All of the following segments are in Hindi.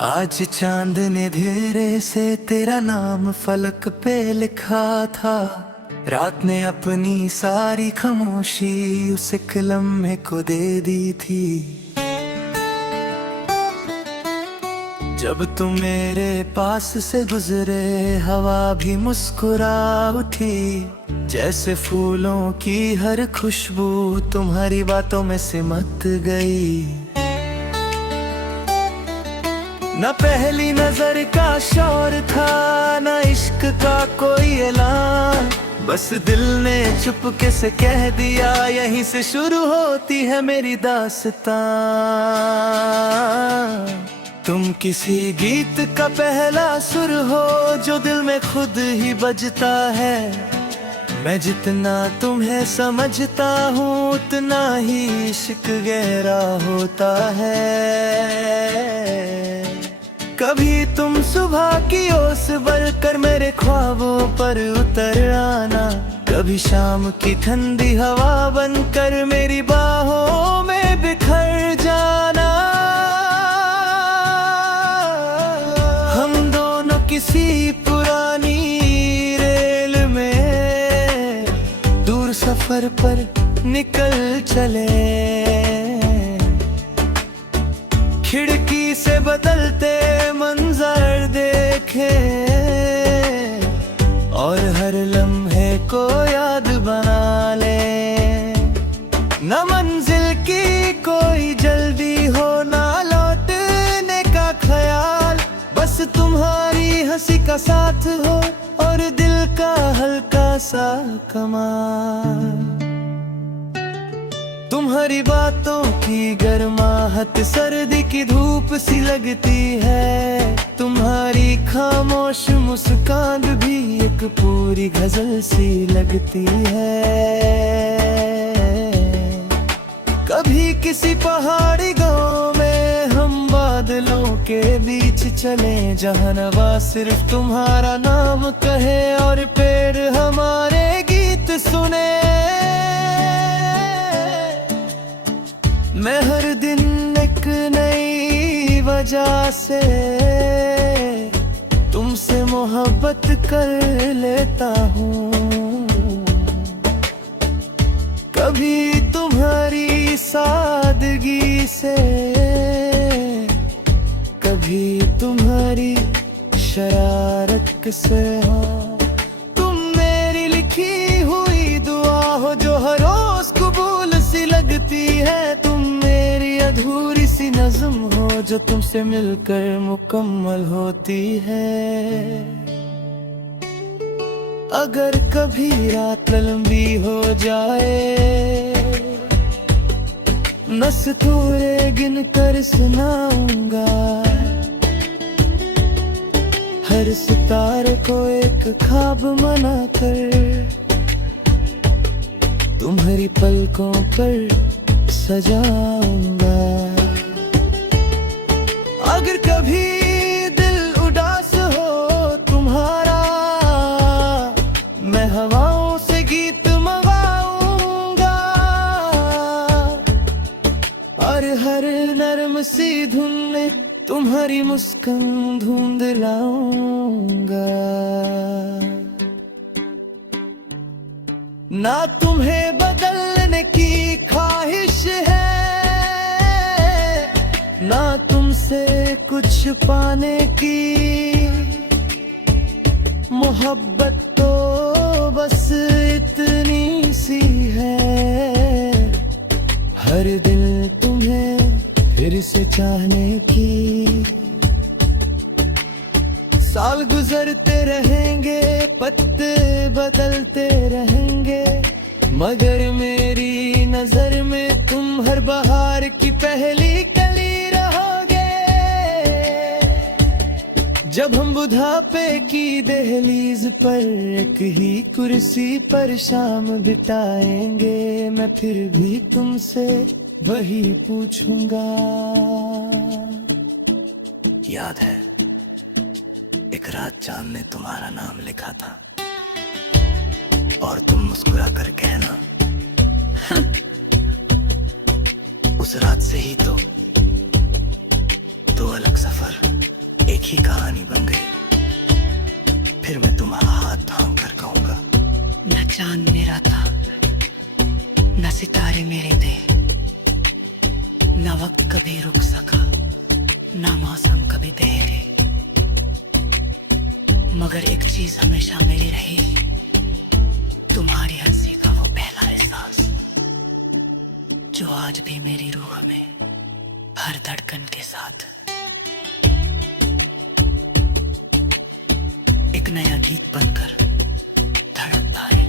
आज चांद ने धीरे से तेरा नाम फलक पे लिखा था। रात ने अपनी सारी खामोशी उस एक लम्हे को दे दी थी। जब तुम मेरे पास से गुजरे हवा भी मुस्कुरा उठी। जैसे फूलों की हर खुशबू तुम्हारी बातों में सिमट गई। न पहली नजर का शौर था न इश्क का कोई ऐलान। बस दिल ने चुपके से कह दिया यहीं से शुरू होती है मेरी दास्तां। तुम किसी गीत का पहला सुर हो जो दिल में खुद ही बजता है। मैं जितना तुम्हें समझता हूँ उतना ही इश्क गहरा होता है। कभी तुम सुबह की ओस बढ़कर मेरे ख्वाबों पर उतर आना। कभी शाम की ठंडी हवा बनकर मेरी बाहों में बिखर जाना। हम दोनों किसी पुरानी रेल में दूर सफर पर निकल चले। खिड़की से बदलते मंजर देखे और हर लम्हे को याद बना ले। न मंजिल की कोई जल्दी हो ना लौटने का ख्याल। बस तुम्हारी हंसी का साथ हो और दिल का हल्का सा कमाल। तुम्हारी बातों की गर्माहट सर्दी की धूप सी लगती है। तुम्हारी खामोश मुस्कान भी एक पूरी गजल सी लगती है। कभी किसी पहाड़ी गांव में हम बादलों के बीच चले। जहां नवा सिर्फ तुम्हारा नाम कहे और पेड़ हमारे गीत सुने। मैं हर दिन एक नई वजह से तुमसे मोहब्बत कर लेता हूँ। कभी तुम्हारी सादगी से कभी तुम्हारी शरारत से। तुम मेरी लिखी हुई दुआ हो जो हर रोज कबूल सी लगती है। तुम मेरी अधूरी सी नज़्म हो जो तुमसे मिलकर मुकम्मल होती है। अगर कभी रात लंबी हो जाए नस्तूरे गिन कर सुनाऊंगा। हर सितारे को एक ख्वाब बनाकर तुम्हारी पलकों पर सजाऊंगा। अगर कभी दिल उदास हो तुम्हारा मैं हवाओं से गीत मंगाऊंगा। और हर नरम सी धुन में तुम्हारी मुस्कान ढूंढ लाऊंगा। ना तुम्हें बदलने की ख्वाहिश है ना तुमसे कुछ पाने की। मोहब्बत तो बस इतनी सी है। हर दिल तुम्हें फिर से चाहने की। साल गुजरते रहेंगे पत्ते बदलते रहेंगे मगर मेरी नजर में तुम हर बहार की पहली कली रहोगे। जब हम बुढ़ापे की दहलीज पर एक ही कुर्सी पर शाम बिताएंगे मैं फिर भी तुमसे वही पूछूंगा। याद है एक रात चांद ने तुम्हारा नाम लिखा था और तुम मुस्कुरा कर कहना उस रात से ही तो दो अलग सफर लिखी कहानी बन गई। फिर मैं तुम्हारा हाथ थाम कर कहूंगा, न चांद मेरा था, न सितारे मेरे थे, न वक्त कभी रुक सका, न मौसम कभी ठहरे, मगर एक चीज हमेशा मेरी रही, तुम्हारी हंसी का वो पहला एहसास, जो आज भी मेरी रूह में हर धड़कन के साथ एक नया गीत बनकर धड़कता है।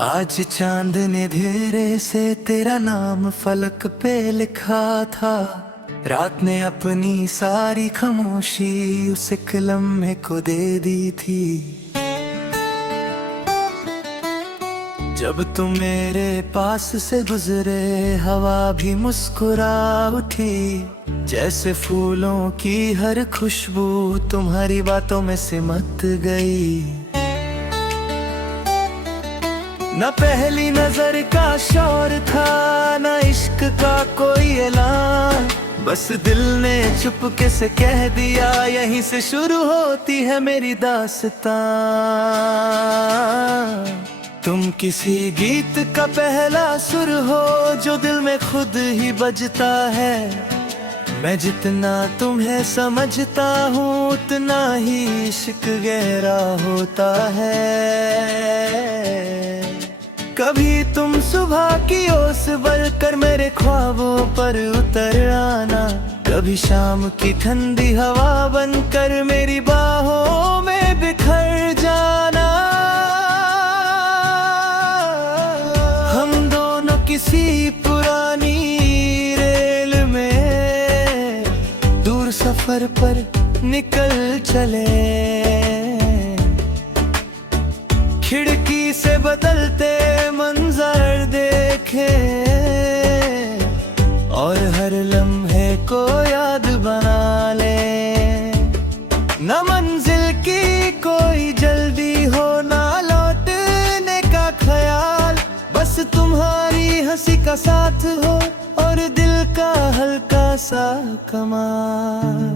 आज चांद ने धीरे से तेरा नाम फलक पे लिखा था। रात ने अपनी सारी खामोशी उस एक लम्हे को दे दी थी। जब तुम मेरे पास से गुजरे हवा भी मुस्कुरा उठी, जैसे फूलों की हर खुशबू तुम्हारी बातों में सिमट गई। न पहली नजर का शौर था, न इश्क का कोई ऐलान, बस दिल ने चुपके से कह दिया, यहीं से शुरू होती है मेरी दास्तां। तुम किसी गीत का पहला सुर हो जो दिल में खुद ही बजता है। मैं जितना तुम्हें समझता हूँ उतना ही इश्क गहरा होता है। कभी तुम सुबह की ओस बनकर मेरे ख्वाबों पर उतर आना, कभी शाम की ठंडी हवा बनकर मेरी बाहों में बिखर जाना। हम दोनों किसी पुरानी रेल में दूर सफर पर निकल चले, खिड़की से बदलते मंजर देखे और हर लम्हे को याद बना ले। न मंजिल की कोई जल्दी हो, ना लौटने का ख्याल, बस तुम्हारी हंसी का साथ हो और दिल का हल्का सा कमाल।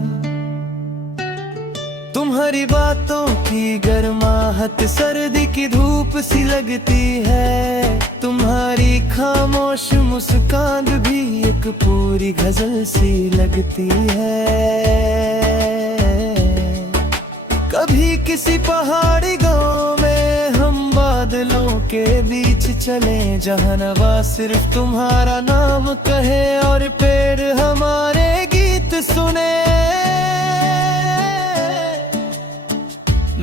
तुम्हारी बातों की गर्माहट सर्दी की धूप सी लगती है, तुम्हारी खामोश मुस्कान भी एक पूरी गजल सी लगती है। कभी किसी पहाड़ी गांव में हम बादलों के बीच चले, जहां नवा सिर्फ तुम्हारा नाम कहे और पेड़ हमारे गीत सुने।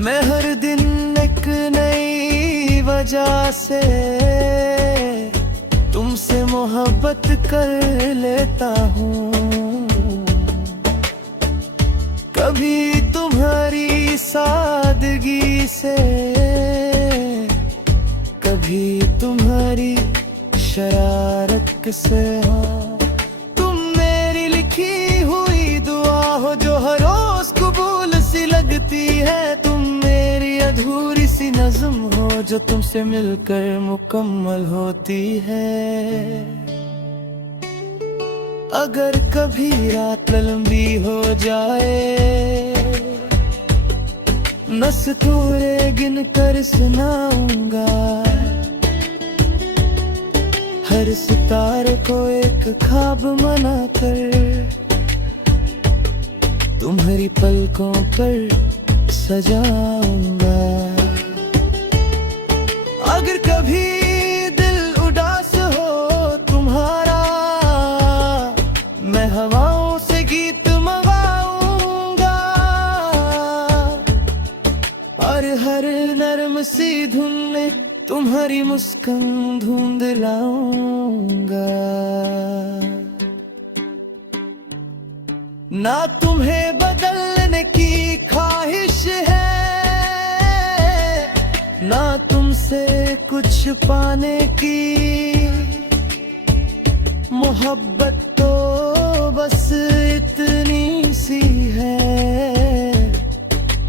मैं हर दिन एक नई वजह से तुमसे मोहब्बत कर लेता हूँ। कभी तुम्हारी सादगी से, कभी तुम्हारी शरारत से। तुम मेरी लिखी हुई दुआ हो जो हर रोज कबूल सी लगती है। अधूरी सी नज़्म हो जो तुमसे मिलकर मुकम्मल होती है। अगर कभी रात लंबी हो जाए, मस्तूरे गिन कर सुनाऊंगा, हर सितारे को एक ख्वाब बना कर तुम्हारी पलकों पर सजाऊंगा। अगर कभी दिल उदास हो तुम्हारा, मैं हवाओं से गीत मंगाऊंगा और हर नरम सी धुन में तुम्हारी मुस्कान ढूंढ लाऊंगा। ना तुम्हें बदलने की ख्वाहिश है, ना तुमसे कुछ पाने की मोहब्बत तो बस इतनी सी है,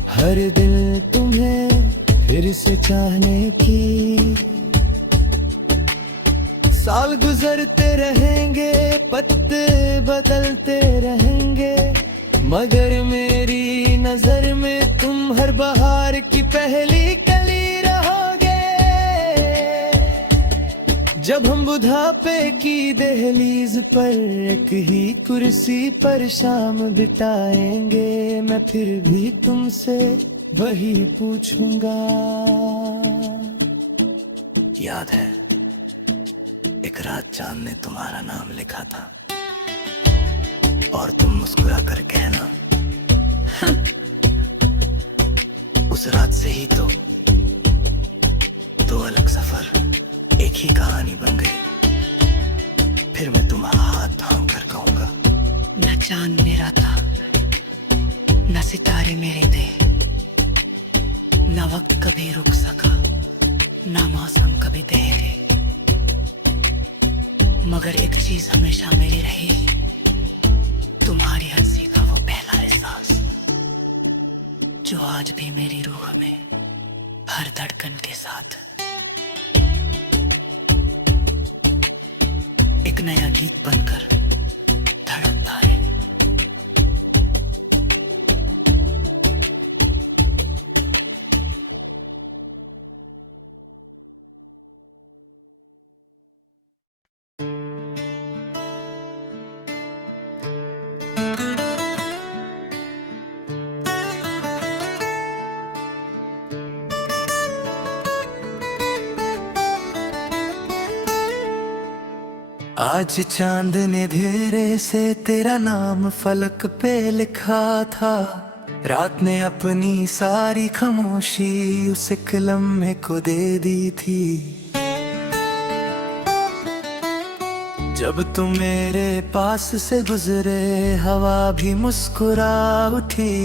हर दिल तुम्हें फिर से चाहने की। साल गुजरते रहेंगे, पत्ते बदलते रहेंगे, मगर मेरी नजर में तुम हर बहार की पहली कली रहोगे। जब हम बुढ़ापे की दहलीज पर एक ही कुर्सी पर शाम बिताएंगे, मैं फिर भी तुमसे वही पूछूंगा। याद है एक रात चांद ने तुम्हारा नाम लिखा था और तुम मुस्कुरा कर कहना, उस रात से ही तो दो अलग सफर एक ही कहानी बन गई। फिर मैं तुम्हारा हाथ थाम कर कहूंगा, न चांद मेरा था, न सितारे मेरे थे, न वक्त कभी रुक सका, न मौसम कभी ठहरे, मगर एक चीज हमेशा मेरी रही, तुम्हारी हंसी का वो पहला एहसास, जो आज भी मेरी रूह में हर धड़कन के साथ एक नया गीत बनकर धड़कता है। आज चांद ने धीरे से तेरा नाम फलक पे लिखा था, रात ने अपनी सारी खामोशी उस एक लम्हे को दे दी थी। जब तुम मेरे पास से गुजरे हवा भी मुस्कुरा उठी,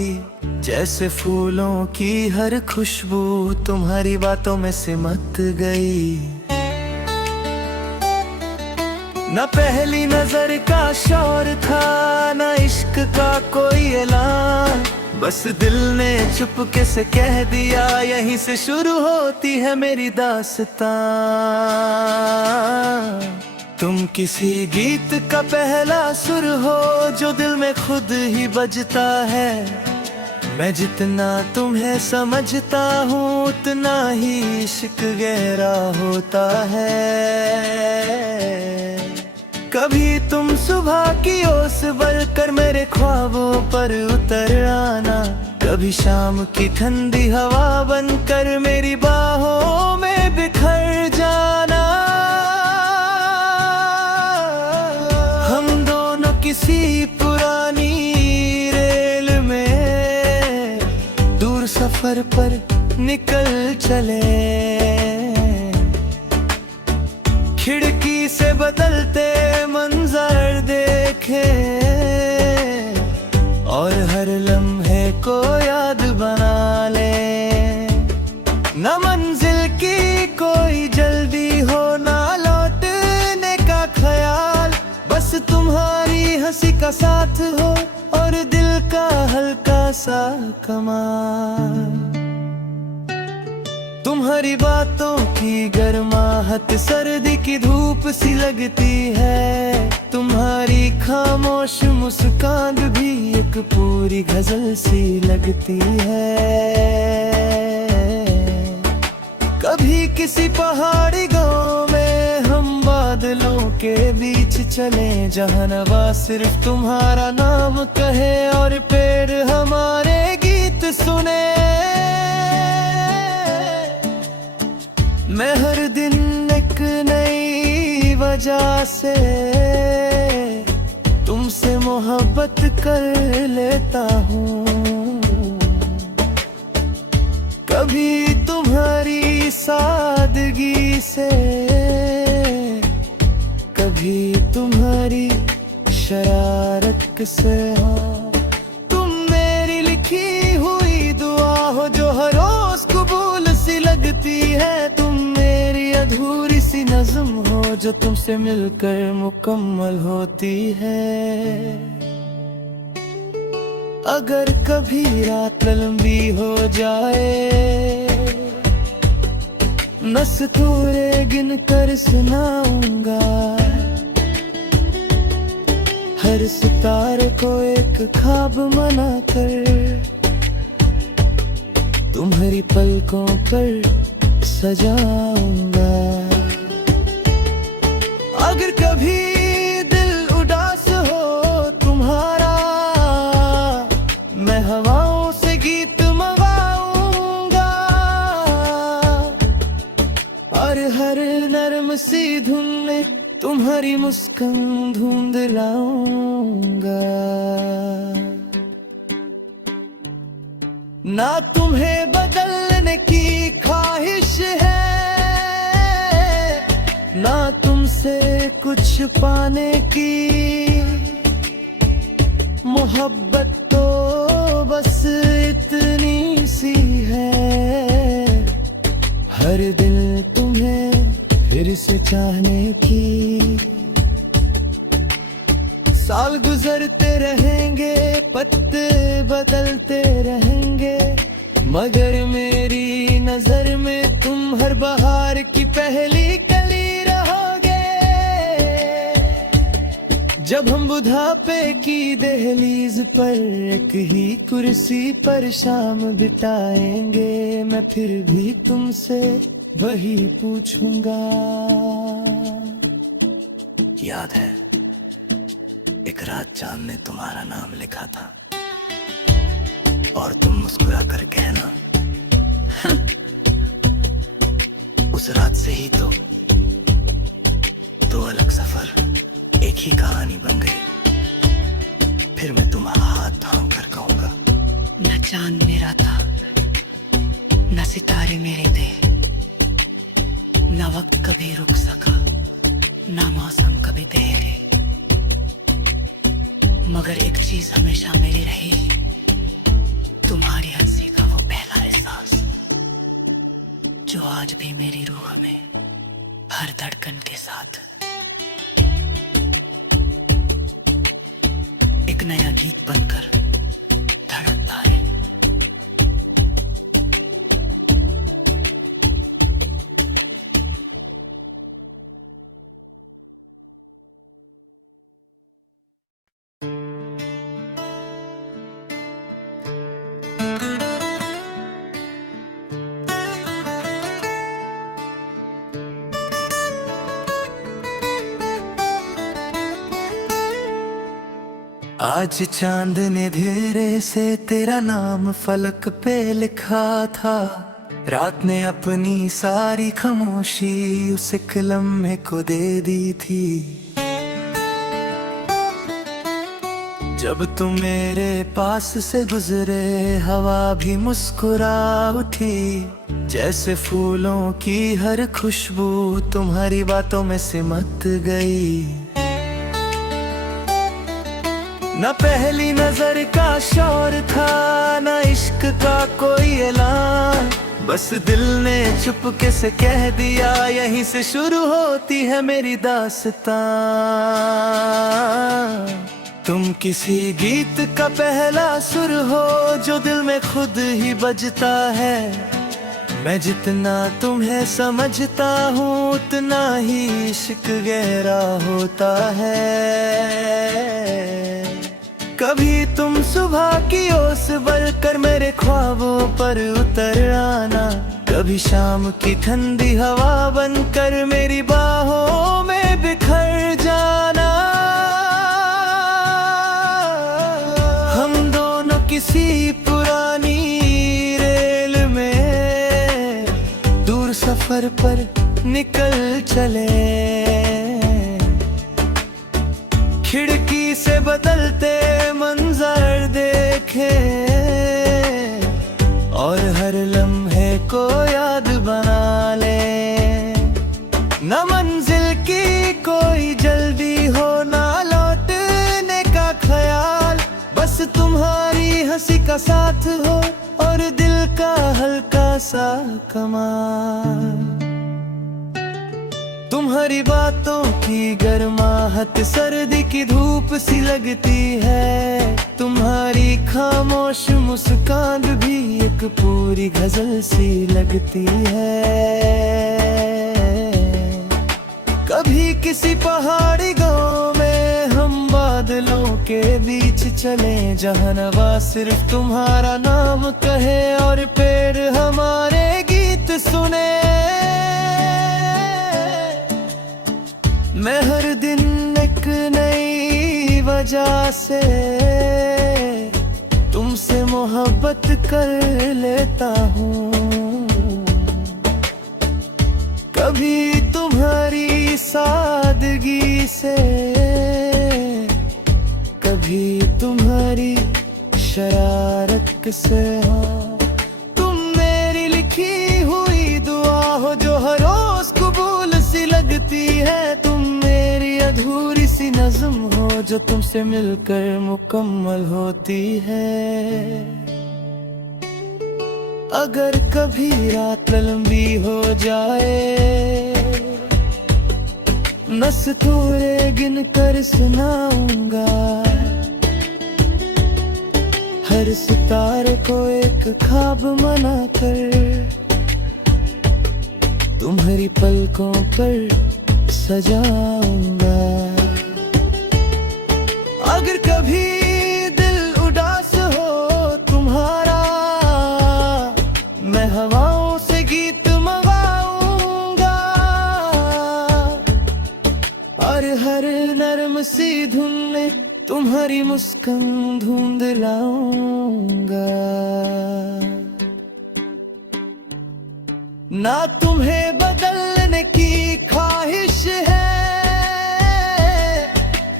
जैसे फूलों की हर खुशबू तुम्हारी बातों में सिमट गई। न पहली नजर का शौर था, न इश्क का कोई ऐलान, बस दिल ने चुपके से कह दिया, यहीं से शुरू होती है मेरी दास्तां। तुम किसी गीत का पहला सुर हो जो दिल में खुद ही बजता है, मैं जितना तुम्हें समझता हूँ उतना ही इश्क गहरा होता है। कभी तुम सुबह की ओस बनकर मेरे ख्वाबों पर उतर आना, कभी शाम की ठंडी हवा बनकर मेरी बाहों में बिखर जाना। हम दोनों किसी पुरानी रेल में दूर सफर पर निकल चले, खिड़की से बदलते मंजर देखे और हर लम्हे को याद बना ले। न मंजिल की कोई जल्दी हो, ना लौटने का ख्याल, बस तुम्हारी हंसी का साथ हो और दिल का हल्का सा कमाल। तुम्हारी बातों की गर्माहट सर्दी की धूप सी लगती है, तुम्हारी खामोश मुस्कान भी एक पूरी गजल सी लगती है। कभी किसी पहाड़ी गांव में हम बादलों के बीच चले, जहां नवा सिर्फ तुम्हारा नाम कहे और पेड़ हमारे गीत सुने। मैं हर दिन एक नई वजह से तुमसे मोहब्बत कर लेता हूँ, कभी तुम्हारी सादगी से, कभी तुम्हारी शरारत से। तुम मेरी लिखी हुई दुआ हो जो हर रोज कबूल सी लगे। लगती है तुम मेरी अधूरी सी नज़्म हो, जो तुमसे मिलकर मुकम्मल होती है। अगर कभी रात लंबी हो जाए, नस्तूरे गिन कर सुनाऊंगा, हर सितारे को एक ख्वाब बनाकर तुम्हारी पलकों पर सजाऊंगा। अगर कभी दिल उदास हो तुम्हारा, मैं हवाओं से गीत मंगाऊंगा, और हर नरम सी धुन में तुम्हारी मुस्कान ढूंढ लाऊंगा। ना तुम्हें बदलने की ख्वाहिश है, ना तुमसे कुछ पाने की, मोहब्बत तो बस इतनी सी है, हर दिल तुम्हें फिर से चाहने की। साल गुजरते रहेंगे, पत्ते बदलते रहेंगे, मगर मेरी नजर में तुम हर बहार की पहली कली रहोगे। जब हम बुढ़ापे की दहलीज पर एक ही कुर्सी पर शाम बिताएंगे, मैं फिर भी तुमसे वही पूछूंगा। याद है एक रात चांद ने तुम्हारा नाम लिखा था, और तुम मुस्कुरा कर कहना, उस रात से ही तो दो अलग सफर एक ही कहानी बन गई। फिर मैं तुम्हारा हाथ थाम कर कहूंगा, न चांद मेरा था, न सितारे मेरे थे, न वक्त कभी रुक सका, न मौसम कभी ठहरे, मगर एक चीज हमेशा मेरी रही, तुम्हारी हंसी का वो पहला एहसास, जो आज भी मेरी रूह में हर धड़कन के साथ एक नया गीत बनकर धड़कता है। आज चांद ने धीरे से तेरा नाम फलक पे लिखा था, रात ने अपनी सारी खामोशी उस एक लम्हे को दे दी थी। जब तुम मेरे पास से गुजरे, हवा भी मुस्कुरा उठी, जैसे फूलों की हर खुशबू तुम्हारी बातों में सिमट गई। न पहली नजर का शौर था, न इश्क का कोई ऐलान, बस दिल ने चुपके से कह दिया, यहीं से शुरू होती है मेरी दास्तां। तुम किसी गीत का पहला सुर हो, जो दिल में खुद ही बजता है। मैं जितना तुम्हें समझता हूँ, उतना ही इश्क गहरा होता है। कभी तुम सुबह की ओस बढ़कर मेरे ख्वाबों पर उतर आना, कभी शाम की ठंडी हवा बनकर मेरी बाहों में बिखर जाना। हम दोनों किसी पुरानी रेल में दूर सफर पर निकल चले, खिड़की से बदलते मंजर देखे, और हर लम्हे को याद बना ले। न मंजिल की कोई जल्दी हो, ना लौटने का ख्याल, बस तुम्हारी हंसी का साथ हो, और दिल का हल्का सा कमाल। तुम्हारी बातों की गर्माहट सर्दी की धूप सी लगती है। तुम्हारी खामोश मुस्कान भी एक पूरी गजल सी लगती है। कभी किसी पहाड़ी गांव में हम बादलों के बीच चले, जहां नवा सिर्फ तुम्हारा नाम कहे और पेड़ हमारे गीत सुने। मैं हर दिन एक नई वजह से तुमसे मोहब्बत कर लेता हूँ। कभी तुम्हारी सादगी से, कभी तुम्हारी शरारत से। तुम मेरी लिखी हुई दुआ हो जो हर रोज कबूल सी लगती है। तुम मेरी अधूरी सी नज़्म हो जो तुमसे मिलकर मुकम्मल होती है। अगर कभी रात लंबी हो जाए, नस्तूरे गिन कर सुनाऊंगा। हर सितारे को एक ख्वाब बना कर तुम्हारी पलकों पर सजाऊंगा। अगर कभी दिल उदास हो तुम्हारा, मैं हवाओं से गीत मंगाऊंगा और हर नरम सी धुन में तुम्हारी मुस्कान ढूंढ लाऊंगा। ना तुम्हें बदलने की ख्वाहिश है,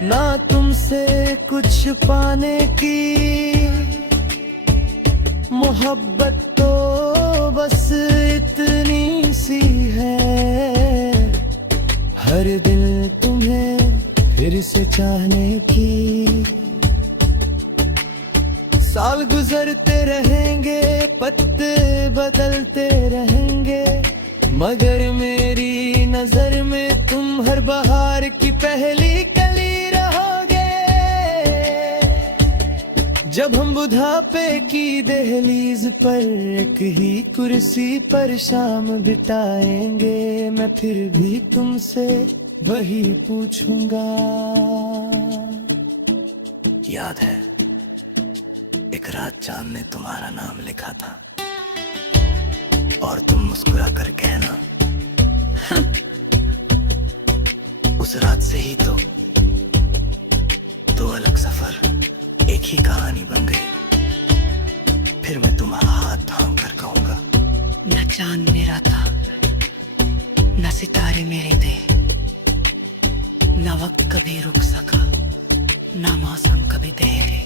ना तुमसे कुछ पाने की। मोहब्बत तो बस इतनी सी है, हर दिल तुम्हें फिर से चाहने की। साल गुजरते रहेंगे, पत्ते बदलते रहेंगे, मगर मेरी नजर में तुम हर बहार की पहली कली रहोगे। जब हम बुढ़ापे की दहलीज पर एक ही कुर्सी पर शाम बिताएंगे, मैं फिर भी तुमसे वही पूछूंगा। याद है एक रात चांद ने तुम्हारा नाम लिखा था और तुम मुस्कुरा कर कहना। उस रात से ही तो दो अलग सफर एक ही कहानी बन गई। फिर मैं तुम्हारा हाथ थाम कर कहूंगा, न चांद मेरा था, न सितारे मेरे थे, न वक्त कभी रुक सका, न मौसम कभी ठहरे,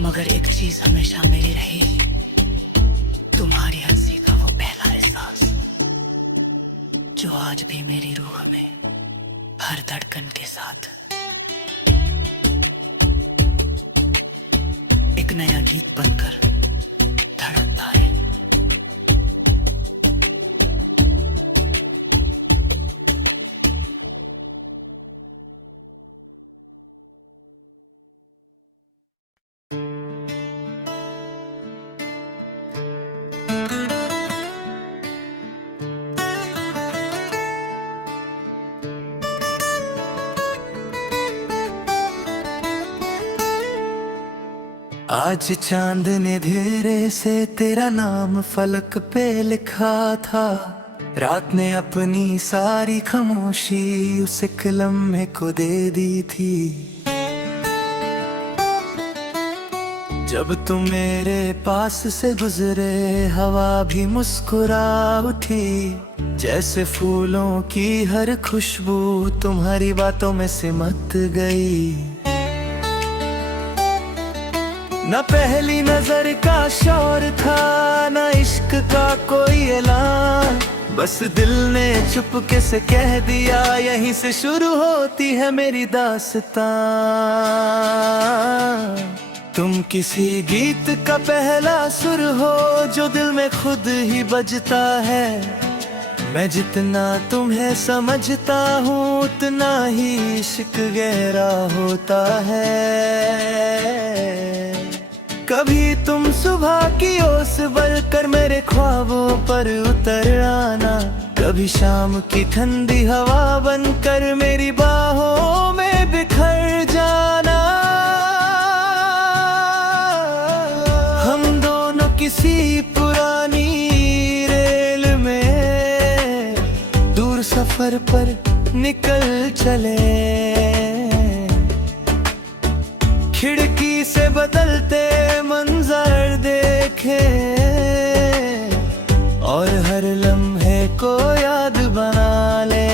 मगर एक चीज हमेशा मेरी रही, तुम्हारी हंसी का वो पहला एहसास, जो आज भी मेरी रूह में हर धड़कन के साथ एक नया गीत बनकर धड़कता है। आज चांद ने धीरे से तेरा नाम फलक पे लिखा था। रात ने अपनी सारी खामोशी उस एक लम्हे को दे दी थी। जब तुम मेरे पास से गुजरे हवा भी मुस्कुरा उठी, जैसे फूलों की हर खुशबू तुम्हारी बातों में सिमट गई। न पहली नजर का शौर था, न इश्क का कोई ऐलान, बस दिल ने चुपके से कह दिया यहीं से शुरू होती है मेरी दास्तां। तुम तुम किसी गीत का पहला सुर हो जो दिल में खुद ही बजता है। मैं जितना तुम्हें समझता हूँ उतना ही इश्क गहरा होता है। कभी तुम सुबह की ओस बनकर मेरे ख्वाबों पर उतर आना, कभी शाम की ठंडी हवा बनकर मेरी बाहों में बिखर जाना। हम दोनों किसी पुरानी रेल में दूर सफर पर निकल चले, खिड़की से बदलते मंजर देखे और हर लम्हे को याद बना ले।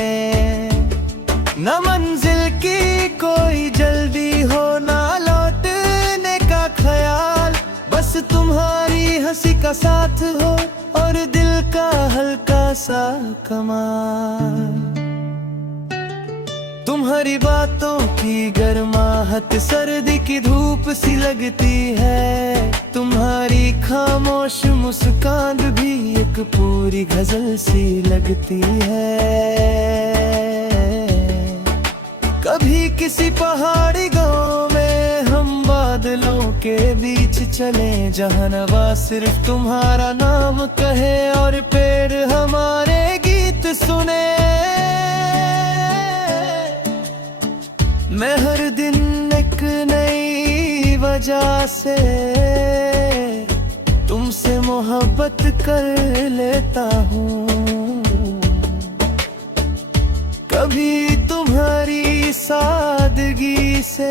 न मंजिल की कोई जल्दी हो ना लौटने का ख्याल, बस तुम्हारी हंसी का साथ हो और दिल का हल्का सा कमाल। तुम्हारी बातों की गर्माहट सर्दी की धूप सी लगती है, तुम्हारी खामोश मुस्कान भी एक पूरी गजल सी लगती है। कभी किसी पहाड़ी गांव में हम बादलों के बीच चले, जहां नवा सिर्फ तुम्हारा नाम कहे और पेड़ हमारे गीत सुने। मैं हर दिन एक नई वजह से तुमसे मोहब्बत कर लेता हूँ। कभी तुम्हारी सादगी से,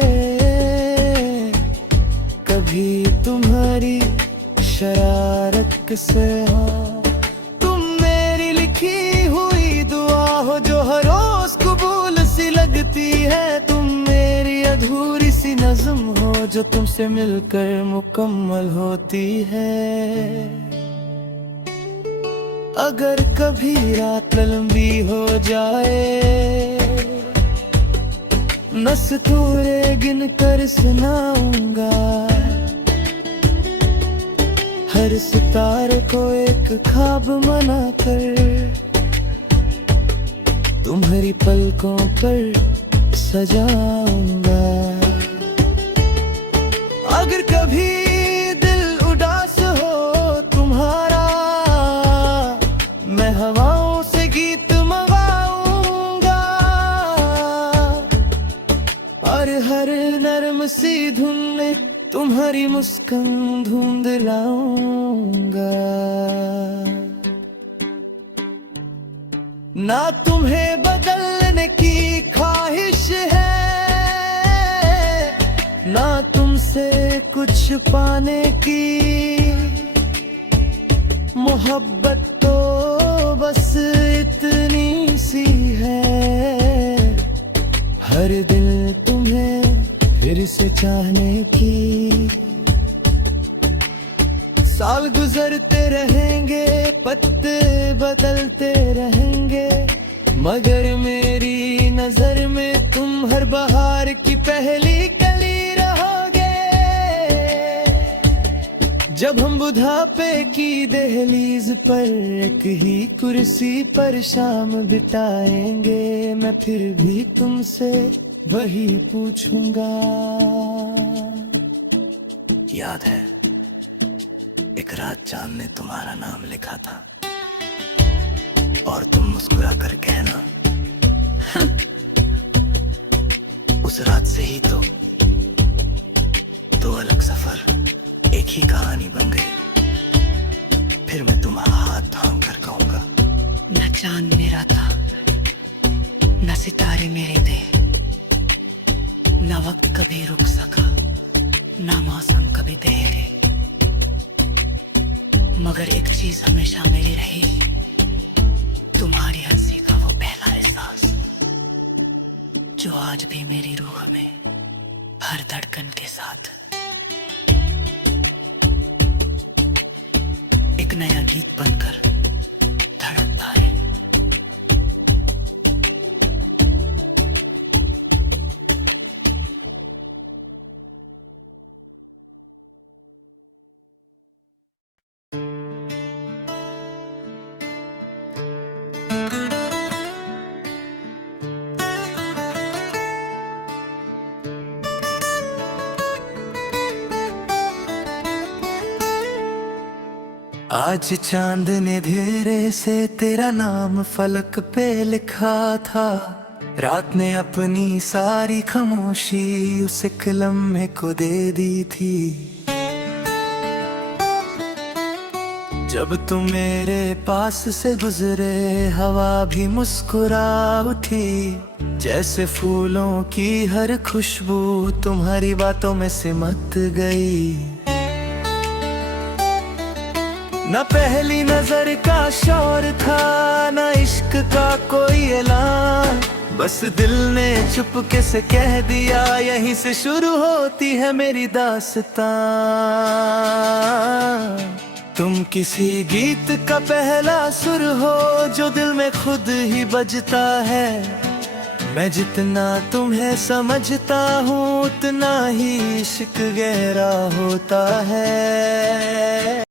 कभी तुम्हारी शरारत से। तुम मेरी लिखी हुई दुआ हो जो हर रोज कबूल सी लगती है, तुम मेरी अधूरी सी नज़्म हो जो तुमसे मिलकर मुकम्मल होती है। अगर कभी रात लंबी हो जाए, मस्तूरे गिन कर सुनाऊंगा, हर सितारे को एक ख्वाब बना कर तुम्हारी पलकों पर सजाऊंगा। अगर कभी दिल उदास हो तुम्हारा, मैं हवाओं से गीत मंगाऊंगा और हर नरम सी धुन में तुम्हारी मुस्कान ढूंढ लाऊंगा। ना तुम्हें बदलने की ख्वाहिश है, ना तुमसे कुछ पाने की, मोहब्बत तो बस इतनी सी है, हर दिल तुम्हें फिर से चाहने की। साल गुजरते रहेंगे, पत्ते बदलते रहेंगे, मगर मेरी नजर में तुम हर बहार की पहली कली रहोगे। जब हम बुढ़ापे की दहलीज पर एक ही कुर्सी पर शाम बिताएंगे, मैं फिर भी तुमसे वही पूछूंगा। याद है एक रात चांद ने तुम्हारा नाम लिखा था और तुम मुस्कुरा कर कहना, उस रात से ही तो दो अलग सफर एक ही कहानी बन गई। फिर मैं तुम्हारा हाथ थाम कर कहूंगा, न चांद मेरा था, न सितारे मेरे थे, न वक्त कभी रुक सका, न मौसम कभी ठहरे, मगर एक चीज हमेशा मेरी रही, तुम्हारी हंसी का वो पहला एहसास जो आज भी मेरी रूह में हर धड़कन के साथ एक नया गीत बनकर धड़कता है। आज चांद ने धीरे से तेरा नाम फलक पे लिखा था। रात ने अपनी सारी खामोशी उस एक लम्हे को दे दी थी। जब तुम मेरे पास से गुजरे हवा भी मुस्कुरा उठी। जैसे फूलों की हर खुशबू तुम्हारी बातों में सिमट गई। न पहली नजर का शौर था, न इश्क का कोई ऐलान। बस दिल ने चुपके से कह दिया, यहीं से शुरू होती है मेरी दास्तां। तुम किसी गीत का पहला सुर हो जो दिल में खुद ही बजता है। मैं जितना तुम्हें समझता हूँ उतना ही इश्क गहरा होता है।